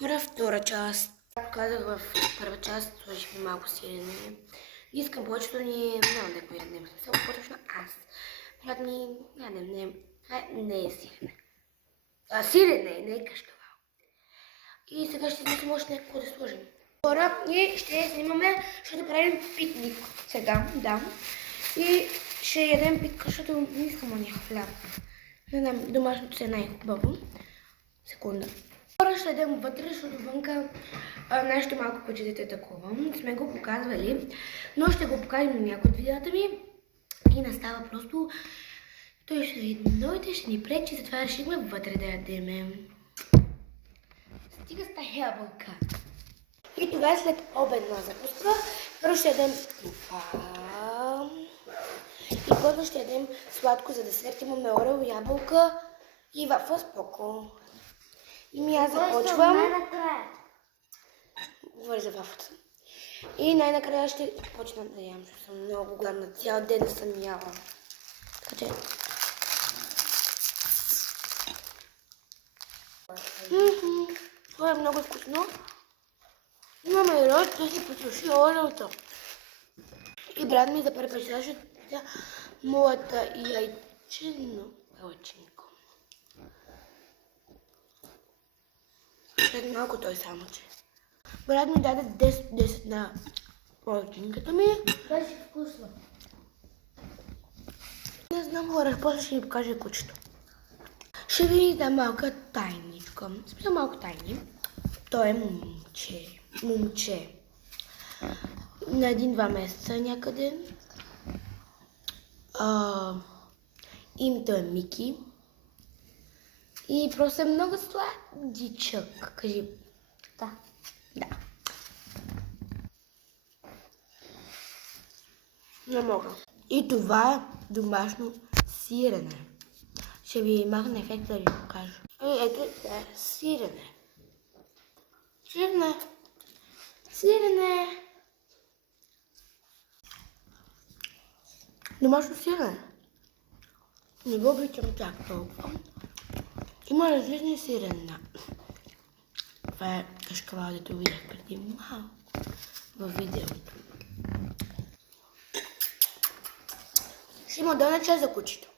Втора част. Както казах в първа част, сложихме малко сирене. Искам повечето ни няма да го ядем. Точно аз. Брат ми, не е сирене. Сирене, не е кашкавал. И сега ще измислим още някакво да сложим. Хора, ние ще снимаме, ще правим питник. Сега, да. И ще ядем питка, защото не искам ония хляб. Не знам, домашното си е най-хубаво. Секунда. Хора, ще ядем вътре, защото вънка нещо малко почетете е такова. Сме го показвали, но ще го покажем на някои от видеята ми. И настава просто... Той ще дойде, ще ни пречи, затова решихме вътре да ядеме. Стига с тази ябълка. И това е след обедна закуска. Първо ще ядем това. И после ще ядем сладко за десерт. Имаме орео, ябълка и вафла с поко. И аз започвам. Говори за вафлата. И най-накрая ще почна да ям, защото съм много гладна. Цял ден не съм яла. Така че... Това е много вкусно. Имаме род да си потуши ореото. И брат ми за първи път ще моята яйчено лъченко. След малко той само че. Брат ми даде 10 на лъченката ми. Беше вкусно. Не знам хора, после ще ни покаже кучето. Ще ви дам малка тайничка. Смисъл малко тайни. Той е момче. На 1-2 месеца някъде. Името е Мики. И просто е много сладичък. Кажи. Да. Да. Не мога. И това е домашно сирене. Ще ви махна ефекта да ви покажа. Ето това е сирене. Сирене. Домашно сирене. Не го обичам чак толкова. Има различни сирена. Това е кашкавал, дето видях преди малко във видеото. Ще има отделна част за кучето.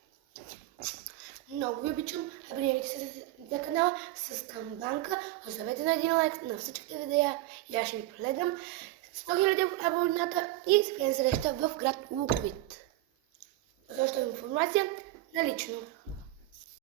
Много ви обичам. Абонирайте се за канала с камбанка. Оставете на един лайк на всичките видеа. И аз ще ви прегледам 100 000 абоната и се среща в град Луковит. За още информация налично.